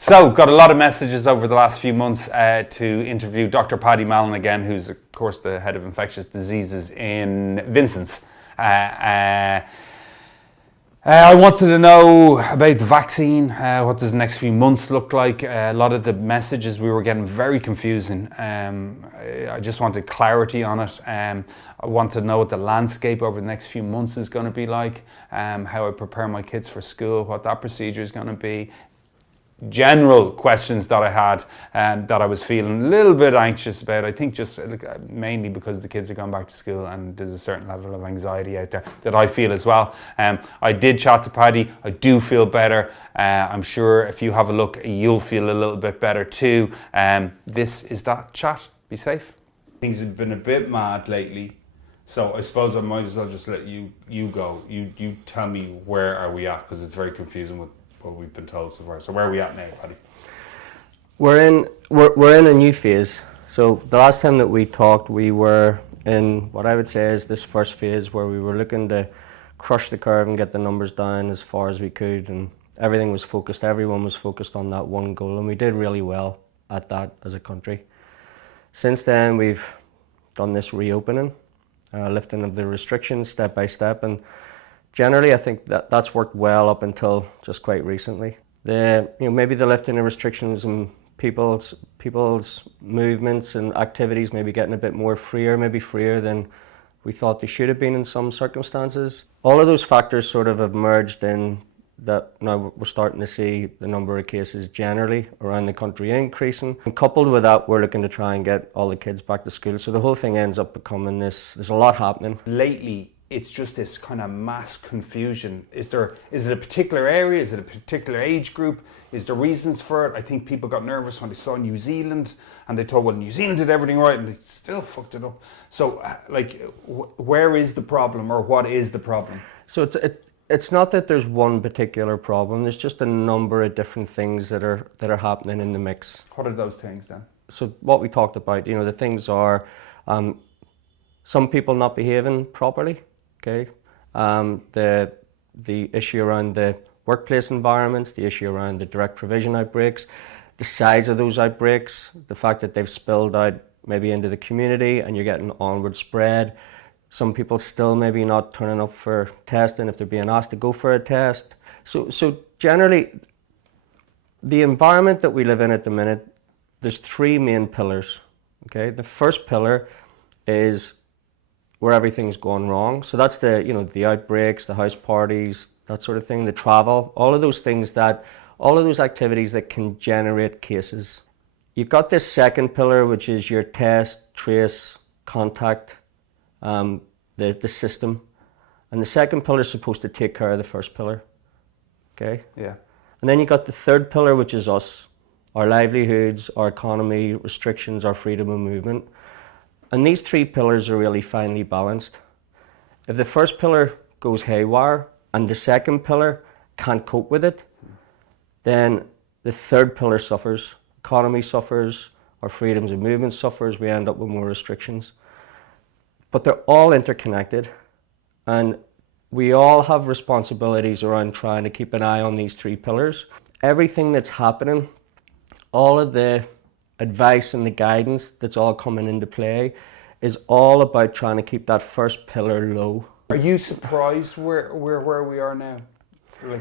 So, got a lot of messages over the last few months to interview Dr. Paddy Mallon again, who's of course the head of infectious diseases in Vincent's. I wanted to know about the vaccine. What does the next few months look like? A lot of the messages we were getting very confusing. I just wanted clarity on it. I want to know what the landscape over the next few months is going to be like, how I prepare my kids for school, what that procedure is going to be. General questions that I had that I was feeling a little bit anxious about. I think just mainly because the kids are going back to school and there's a certain level of anxiety out there that I feel as well. I did chat to Paddy. I do feel better. I'm sure if you have a look, you'll feel a little bit better too. This is that chat. Be safe. Things have been a bit mad lately, so I suppose I might as well just let you go. You tell me where are we at, because it's very confusing with what we've been told so far. So where are we at now, Paddy? We're in a new phase. So the last time that we talked, we were in what I would say is this first phase where we were looking to crush the curve and get the numbers down as far as we could, and everything was focused, everyone was focused on that one goal, and we did really well at that as a country. Since then, we've done this reopening, lifting of the restrictions step by step, and generally, I think that's worked well up until just quite recently. Maybe the lifting of restrictions and people's movements and activities maybe getting a bit more freer, maybe freer than we thought they should have been in some circumstances. All of those factors sort of have merged in that now we're starting to see the number of cases generally around the country increasing. And coupled with that, we're looking to try and get all the kids back to school. So the whole thing ends up becoming this, there's a lot happening. Lately, it's just this kind of mass confusion. Is it a particular area? Is it a particular age group? Is there reasons for it? I think people got nervous when they saw New Zealand and they thought, well, New Zealand did everything right and they still fucked it up. So where is the problem, or what is the problem? So it's not that there's one particular problem. There's just a number of different things that are happening in the mix. What are those things then? So what we talked about, the things are some people not behaving properly. Okay, the issue around the workplace environments, the issue around the direct provision outbreaks, the size of those outbreaks, the fact that they've spilled out maybe into the community and you're getting onward spread. Some people still maybe not turning up for testing if they're being asked to go for a test. So generally, the environment that we live in at the minute, there's three main pillars. Okay, the first pillar is where everything's gone wrong. So that's the outbreaks, the house parties, that sort of thing, the travel, all of those activities that can generate cases. You've got this second pillar, which is your test, trace, contact, the system. And the second pillar is supposed to take care of the first pillar. Okay? Yeah. And then you've got the third pillar, which is us, our livelihoods, our economy, restrictions, our freedom of movement. And these three pillars are really finely balanced. If the first pillar goes haywire and the second pillar can't cope with it, then the third pillar suffers. Economy suffers, our freedoms of movement suffers, we end up with more restrictions. But they're all interconnected, and we all have responsibilities around trying to keep an eye on these three pillars. Everything that's happening, all of the advice and the guidance that's all coming into play is all about trying to keep that first pillar low. Are you surprised where we are now? Were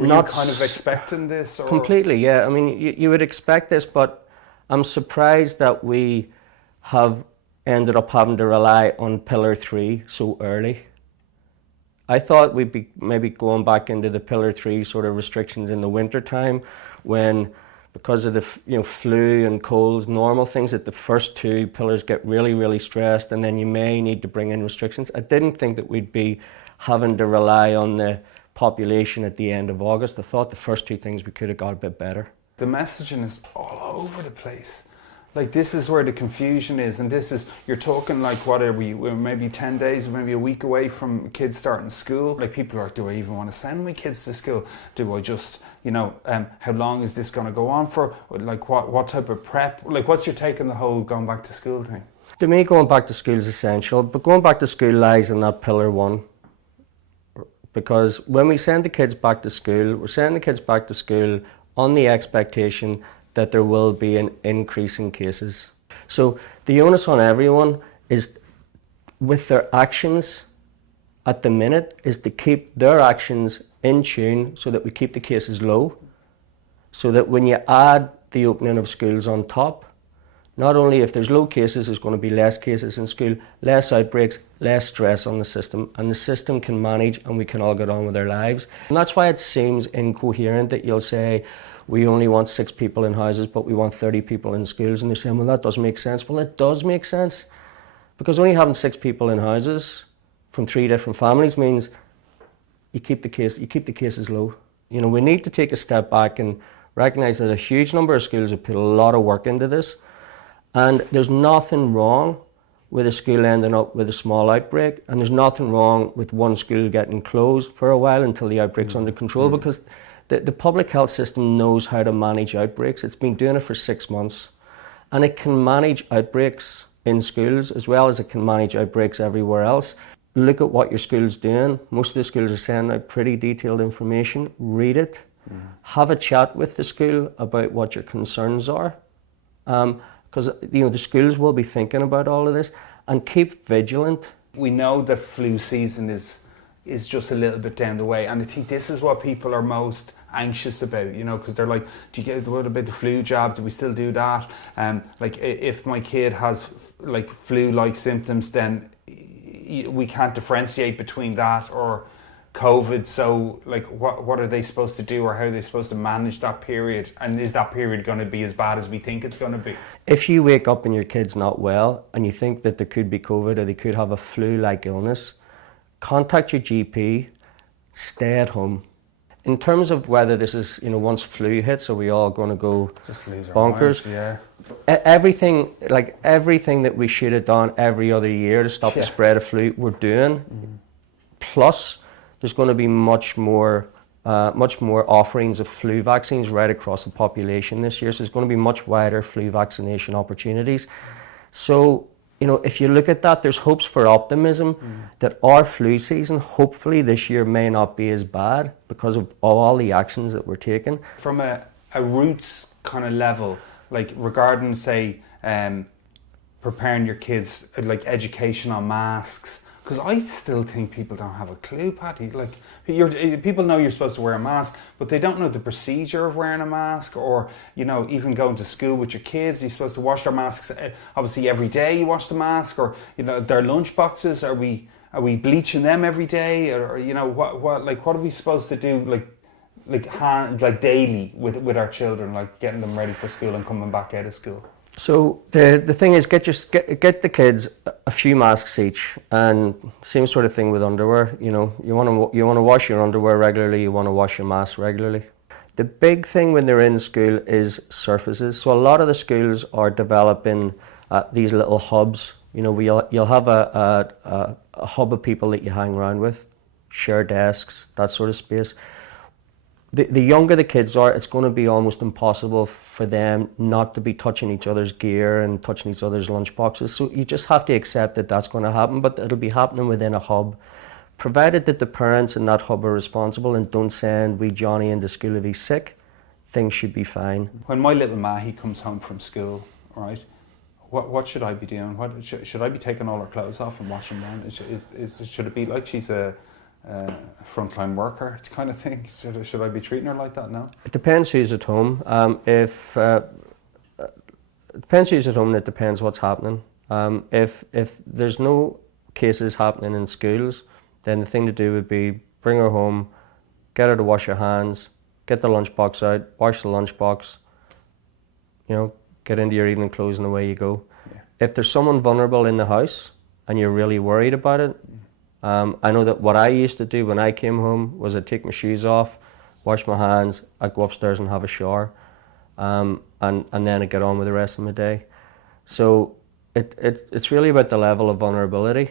you kind of expecting this? Or? Completely, yeah. I mean, you would expect this, but I'm surprised that we have ended up having to rely on pillar 3 so early. I thought we'd be maybe going back into the pillar 3 sort of restrictions in the winter time when, because of the flu and colds, normal things, that the first two pillars get really, really stressed and then you may need to bring in restrictions. I didn't think that we'd be having to rely on the population at the end of August. I thought the first two things we could have got a bit better. The messaging is all over the place. This is where the confusion is, and you're talking what are we're maybe 10 days, maybe a week away from kids starting school. People are, do I even want to send my kids to school? Do I just, how long is this going to go on for? What type of prep? What's your take on the whole going back to school thing? To me, going back to school is essential, but going back to school lies in that pillar 1. Because when we send the kids back to school, we're sending the kids back to school on the expectation that there will be an increase in cases. So the onus on everyone is, with their actions at the minute, is to keep their actions in tune so that we keep the cases low, so that when you add the opening of schools on top, not only if there's low cases, there's going to be less cases in school, less outbreaks, less stress on the system, and the system can manage and we can all get on with our lives. And that's why it seems incoherent that you'll say, we only want 6 people in houses, but we want 30 people in schools. And they're saying, well, that doesn't make sense. Well, it does make sense, because only having 6 people in houses from 3 different families means you keep the cases low. You know, we need to take a step back and recognise that a huge number of schools have put a lot of work into this. And there's nothing wrong with a school ending up with a small outbreak, and there's nothing wrong with one school getting closed for a while until the outbreak's under control, because the public health system knows how to manage outbreaks. It's been doing it for 6 months, and it can manage outbreaks in schools as well as it can manage outbreaks everywhere else. Look at what your school's doing. Most of the schools are sending out pretty detailed information. Read it. Have a chat with the school about what your concerns are. Because the schools will be thinking about all of this, and keep vigilant. We know The flu season is just a little bit down the way, and I think this is what people are most anxious about, because they're like, do you get what about the flu jab? Do we still do that? Like, if my kid has like flu-like symptoms, then we can't differentiate between that or COVID. So like, what are they supposed to do, or how are they supposed to manage that period? And is that period going to be as bad as we think it's going to be? If you wake up and your kid's not well and you think that there could be COVID or they could have a flu-like illness, contact your GP, stay at home. In terms of whether this is, once flu hits, are we all going to go just lose our bonkers? minds, yeah. Everything that we should have done every other year to stop the spread of flu, we're doing. Plus, there's going to be much more offerings of flu vaccines right across the population this year. So there's going to be much wider flu vaccination opportunities. So, if you look at that, there's hopes for optimism that our flu season, hopefully this year, may not be as bad because of all the actions that we're taking. From a roots kind of level, like regarding, say, preparing your kids, like education on masks, because I still think people don't have a clue, Paddy. Like, people know you're supposed to wear a mask, but they don't know the procedure of wearing a mask, or, even going to school with your kids, you're supposed to wash their masks, obviously every day you wash the mask, or, their lunch boxes, are we bleaching them every day, or what are we supposed to do, like daily with our children, like getting them ready for school and coming back out of school? So the thing is, get the kids a few masks each, and same sort of thing with underwear. You want to wash your underwear regularly. You want to wash your mask regularly. The big thing when they're in school is surfaces. So a lot of the schools are developing these little hubs. You'll have a hub of people that you hang around with, share desks, that sort of space. The younger the kids are, it's going to be almost impossible for them not to be touching each other's gear and touching each other's lunch boxes. So you just have to accept that that's going to happen, but it'll be happening within a hub. Provided that the parents in that hub are responsible and don't send wee Johnny into school if he's sick, things should be fine. When my little Mahi comes home from school, right, what should I be doing? Should I be taking all her clothes off and washing them? Should it be like she's a frontline worker kind of thing? Should I be treating her like that now? It depends who's at home. It depends who's at home. It depends what's happening. If there's no cases happening in schools, then the thing to do would be bring her home, get her to wash her hands, get the lunchbox out, wash the lunchbox. Get into your evening clothes and away you go. Yeah. If there's someone vulnerable in the house and you're really worried about it, I know that what I used to do when I came home was I'd take my shoes off, wash my hands, I'd go upstairs and have a shower, and then I'd get on with the rest of my day. So it's really about the level of vulnerability.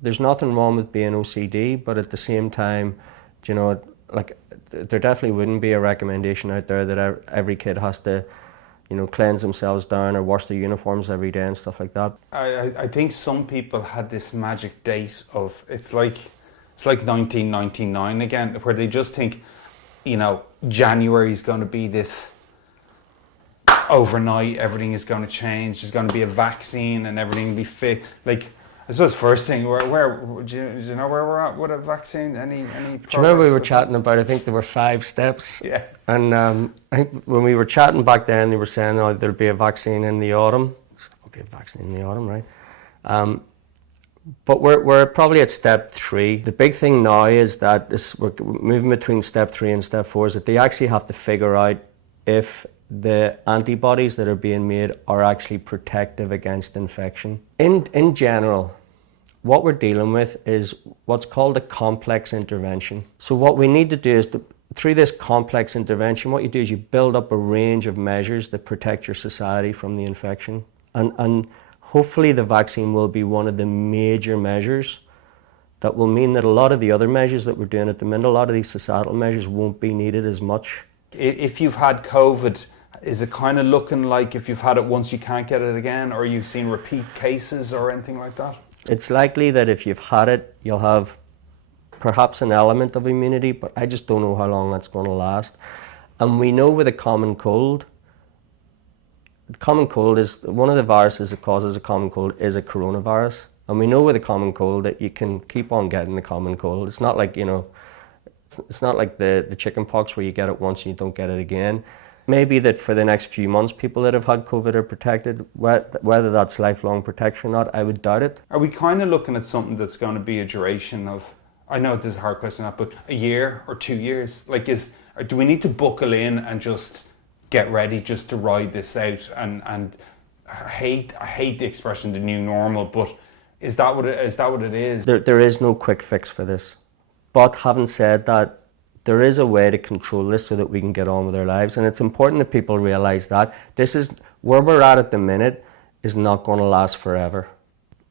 There's nothing wrong with being OCD, but at the same time, there definitely wouldn't be a recommendation out there that every kid has to cleanse themselves down or wash their uniforms every day and stuff like that. I think some people had this magic date of it's like 1999 again, where they just think you know, January is going to be this overnight, everything is going to change, there's going to be a vaccine and everything will be fit. Like, I suppose first thing, where do you know where we're at with a vaccine? Any Do you remember we were chatting about, I think there were 5 steps? Yeah. And I think when we were chatting back then, they were saying, oh, there'll be a vaccine in the autumn. There'll be a vaccine in the autumn, right? But we're probably at step 3. The big thing now is that we're moving between step 3 and step 4, is that they actually have to figure out if the antibodies that are being made are actually protective against infection. In general, what we're dealing with is what's called a complex intervention. So what we need to do is, through this complex intervention, what you do is you build up a range of measures that protect your society from the infection. And hopefully the vaccine will be one of the major measures that will mean that a lot of the other measures that we're doing at the minute, a lot of these societal measures won't be needed as much. If you've had COVID, is it kind of looking like if you've had it once you can't get it again, or are you seeing repeat cases or anything like that? It's likely that if you've had it, you'll have perhaps an element of immunity, but I just don't know how long that's going to last. And we know with a common cold, the common cold is one of the viruses that causes a common cold is a coronavirus. And we know with a common cold that you can keep on getting the common cold. It's not like, you know, it's not like the chicken pox where you get it once and you don't get it again. Maybe that for the next few months, people that have had COVID are protected. Whether that's lifelong protection or not, I would doubt it. Are we kind of looking at something that's going to be a duration of, I know this is a hard question, but a year or 2 years? Like, do we need to buckle in and just get ready just to ride this out? And I hate the expression the new normal, but is that what it is? There is no quick fix for this. But having said that, there is a way to control this so that we can get on with our lives. And it's important that people realize that this is where we're at the minute is not going to last forever.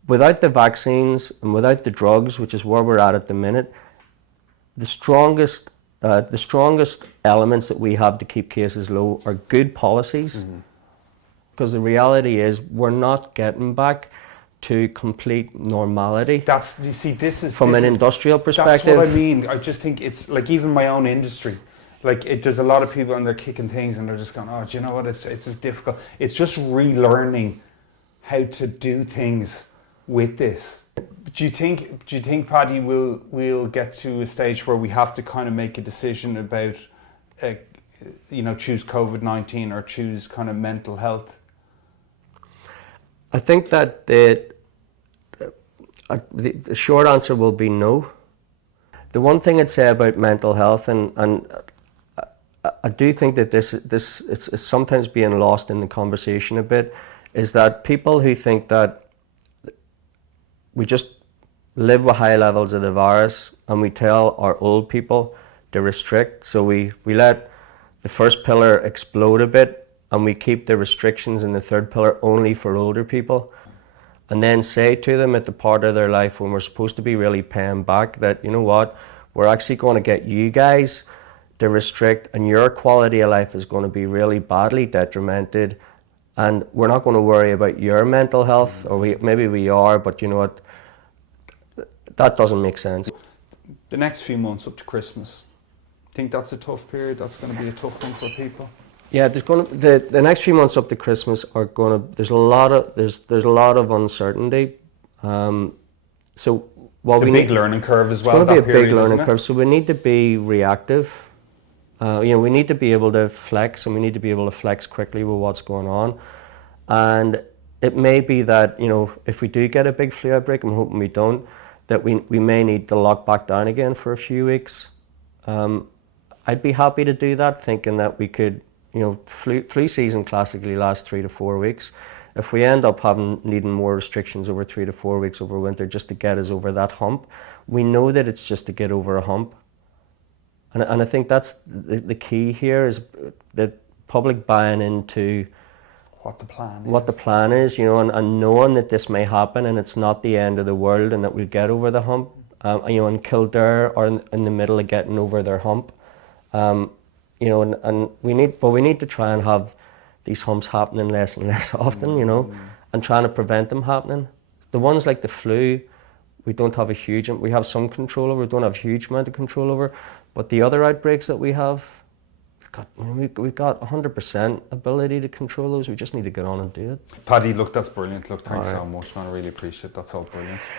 Without the vaccines and without the drugs, which is where we're at the minute, the strongest elements that we have to keep cases low are good policies. Because the reality is we're not getting back to complete normality. From an industrial perspective. That's what I mean. I just think it's like even my own industry. Like there's a lot of people and they're kicking things and they're just going, oh, do you know what? It's difficult. It's just relearning how to do things with this. Do you think, Paddy, we'll get to a stage where we have to kind of make a decision about, choose COVID-19 or choose kind of mental health? I think that the short answer will be no. The one thing I'd say about mental health, and I do think that it's sometimes being lost in the conversation a bit, is that people who think that we just live with high levels of the virus and we tell our old people to restrict, so we let the first pillar explode a bit and we keep the restrictions in the third pillar only for older people, and then say to them at the part of their life when we're supposed to be really paying back that, you know what, we're actually going to get you guys to restrict and your quality of life is going to be really badly detrimented, and we're not going to worry about your mental health, or maybe we are, but you know what, that doesn't make sense. The next few months up to Christmas, think that's a tough period? That's going to be a tough one for people? Yeah, the next few months up to Christmas are going to. There's a lot of uncertainty. So while we big learning curve as well. It's going to be a big learning curve. So we need to be reactive. We need to be able to flex, and we need to be able to flex quickly with what's going on. And it may be that if we do get a big flu outbreak, I'm hoping we don't, that we may need to lock back down again for a few weeks. I'd be happy to do that, thinking that we could. Flu season classically lasts 3 to 4 weeks. If we end up needing more restrictions over 3 to 4 weeks over winter just to get us over that hump, we know that it's just to get over a hump. And I think that's the key here, is the public buying into what the plan is, and knowing that this may happen and it's not the end of the world and that we'll get over the hump. And Kildare are in the middle of getting over their hump. And we need to try and have these humps happening less and less often, and trying to prevent them happening. The ones like the flu, we have some control over, we don't have a huge amount of control over, But the other outbreaks that we have, we've got 100% ability to control those. We just need to get on and do it. Paddy, look, that's brilliant. Look, thanks All right. so much, man. I really appreciate it. That's all brilliant.